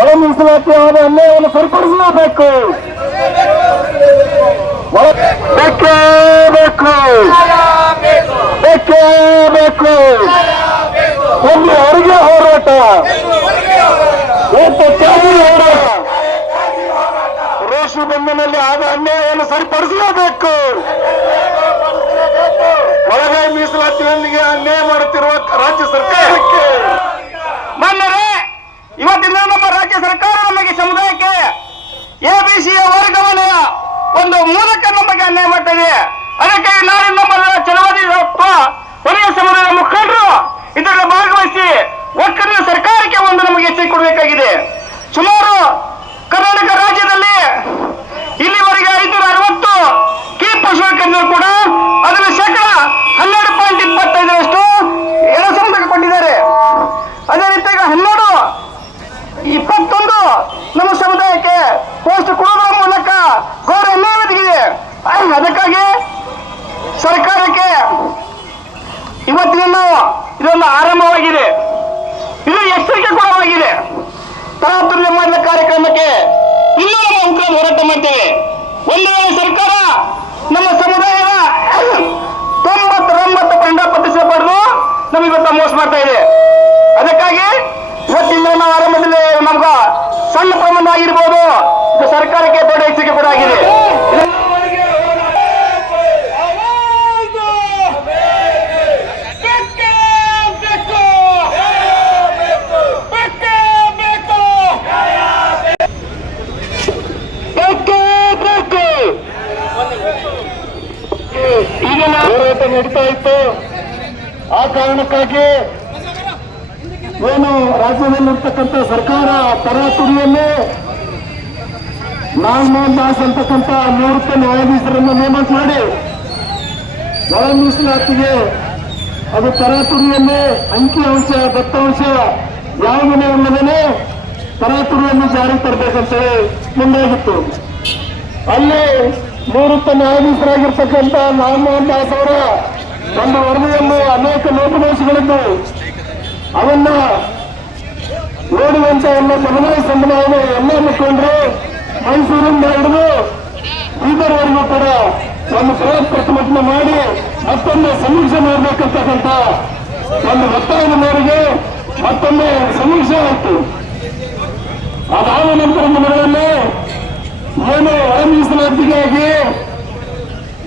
ಒಳ ಮೀಸಲಾತಿ ಆದ ಅನ್ಯಾಯವನ್ನು ಸರಿಪಡಿಸಲೇಬೇಕು. ಬೇಕೇ ಬೇಕು, ಬೇಕೇ ಬೇಕು. ಒಂದು ಹೊರಗೆ ಹೋರಾಟ, ಏತಕ್ಕಾಗಿ ಹೋರಾಟ. ರೇಷು ಬಂಧನಲ್ಲಿ ಆದ ಅನ್ಯಾಯವನ್ನು ಸರಿಪಡಿಸಲೇಬೇಕು. ಒಳಗೆ ಮೀಸಲಾತಿಯೊಂದಿಗೆ ಅನ್ಯಾಯ ಮಾಡುತ್ತಿರುವ ರಾಜ್ಯ ಸರ್ಕಾರಕ್ಕೆ ಮಾನ್ಯರೇ, ಇವತ್ತಿನ ನಮ್ಮ ರಾಜ್ಯ ಸರ್ಕಾರ ನಮಗೆ ಸಮುದಾಯಕ್ಕೆ ಎಬಿಸಿಯ ವರ್ಗವಲಯ ಒಂದು ಮೂಲಕ ನಮಗೆ ಅನ್ಯಾಯ ಮಾಡ್ತದೆ. ಅದಕ್ಕೆ ನಾಳೆ ನಮ್ಮ ಚಳವಳಿ ವಲಯ ಸಮುದಾಯದ ಮುಖಂಡರು ಇದರಲ್ಲಿ ಭಾಗವಹಿಸಿ ಒಕ್ಕಲಿನ ಸರ್ಕಾರಕ್ಕೆ ಒಂದು ನಮಗೆ ಎಚ್ಚರಿಕೆ ಕೊಡಬೇಕಾಗಿದೆ. ಸುಮಾರು ಕರ್ನಾಟಕ ರಾಜ್ಯದಲ್ಲಿ ಇಲ್ಲಿವರೆಗೆ 560 ಕೀ ಪಶುವೈದ್ಯರು ಕೂಡ ಅದರಲ್ಲಿ ಶೇಕಡ 12.25% ಎಡ ಸಮುದಾಯಕ್ಕೆ ಕೊಟ್ಟಿದ್ದಾರೆ. ಅದೇ ರೀತಿ ಈಗ 21 ನಮ್ಮ ಸಮುದಾಯಕ್ಕೆ ಪೋಸ್ಟ್ ಕೊಡುವುದರ ಮೂಲಕ ಗೌರವ ಅನ್ಯಾಯ ಒದಗಿದೆ. ಅದಕ್ಕಾಗಿ ಸರ್ಕಾರಕ್ಕೆ ಇವತ್ತಿನ ಇದೊಂದು ಆರಂಭವಾಗಿದೆ, ಇದು ಎಚ್ಚರಿಕೆ ಕೊಡವಾಗಿದೆ. ತರಾತುಲ್ಯ ಮಾಡಿದ ಕಾರ್ಯಕ್ರಮಕ್ಕೆ ಇನ್ನೂ ನಮ್ಮ ಉಗ್ರ ಹೋರಾಟ ಮಾಡ್ತೇವೆ. ಒಂದು ವೇಳೆ ಸರ್ಕಾರ ನಮ್ಮ ಸಮುದಾಯದ 99% ಪಡೆದು ನಮಗಿವತ್ತ ಮೋಸ ಮಾಡ್ತಾ ಇದೆ. ಅದಕ್ಕಾಗಿ ಇವತ್ತಿನ ನಾವು ಆರಂಭದಲ್ಲಿ ನಮ್ಗ ಸಣ್ಣ ಪ್ರಮಾಣ ಆಗಿರ್ಬೋದು, ಇದು ಸರ್ಕಾರಕ್ಕೆ ದೊಡ್ಡ ಎಚ್ಚರಿಕೆ ಕೂಡ ಆಗಿದೆ. ಈಗ ಹೋರಾಟ ನಡೀತಾ ಇತ್ತು. ಆ ಕಾರಣಕ್ಕಾಗಿ ಏನು ರಾಜ್ಯದಲ್ಲಿರ್ತಕ್ಕಂಥ ಸರ್ಕಾರ ತರಾತುರಿಯಲ್ಲಿ ನಾಗಮೋಹನ್ ದಾಸ್ ಅಂತಕ್ಕಂಥ ನಿವೃತ್ತ ನ್ಯಾಯಾಧೀಶರನ್ನು ನೇಮಕ ಮಾಡಿ ಒಳ ಮೀಸಲಾತಿಗೆ ಅದು ತರಾತುರಿಯಲ್ಲಿ ಅಂಕಿಅಂಶ ದತ್ತಾಂಶ ಯಾವುದನ್ನೇ ಇಲ್ಲದೇ ತರಾತುರಿಯನ್ನು ಜಾರಿ ತರಬೇಕಂತೇಳಿ ಮುಂದಾಗಿತ್ತು. ಅಲ್ಲಿ ನಿವೃತ್ತ ನ್ಯಾಯಾಧೀಶರಾಗಿರ್ತಕ್ಕಂಥ ನಾಗಮೋಹನ್ ದಾಸ್ ಅವರ ತಮ್ಮ ವರದಿಯಲ್ಲಿ ಅನೇಕ ಲೋಪದೋಷಗಳಿದ್ದು ಅವನ್ನ ನೋಡುವಂತ ಎಲ್ಲ ಸಮುದಾಯದ ಎಲ್ಲ ಮುಖಂಡರು ಮೈಸೂರಿಂದ ಹಿಡಿದು ಬೀದರ್ವರೆಗೂ ಕೂಡ ಒಂದು ಬೃಹತ್ ಪ್ರತಿಭಟನೆ ಮಾಡಿ ಮತ್ತೊಮ್ಮೆ ಸಮೀಕ್ಷೆ ಮಾಡಬೇಕಂತಕ್ಕಂಥ ಒಂದು ಒತ್ತಾಯದ ಮೇರೆಗೆ ಮತ್ತೊಮ್ಮೆ ಸಮೀಕ್ಷೆ ಆಯಿತು. ಅದಾದ ನಂತರ ದಿನಗಳಲ್ಲಿ ಏನು ಒಳ ಮೀಸಲಾತಿಗಾಗಿ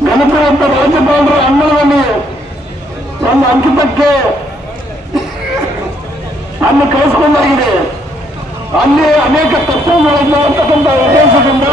ಗಣಪತಿ ರಾಜ್ಯಪಾಲರ ಅಂಗಳದಲ್ಲಿ ಒಂದು ಅಂಕಿತಕ್ಕೆ ಅಲ್ಲಿ ಕಳಿಸಿಕೊಂಡಾಗಿದೆ. ಅಲ್ಲಿ ಅನೇಕ ತತ್ವಗಳಿಂದ ಅಂತಕ್ಕಂಥ ಉದ್ದೇಶದಿಂದ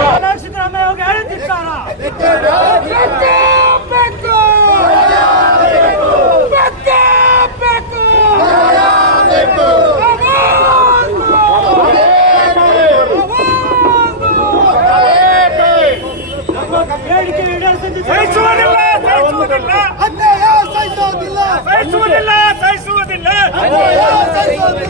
ಸಹಿಸುವುದಿಲ್ಲ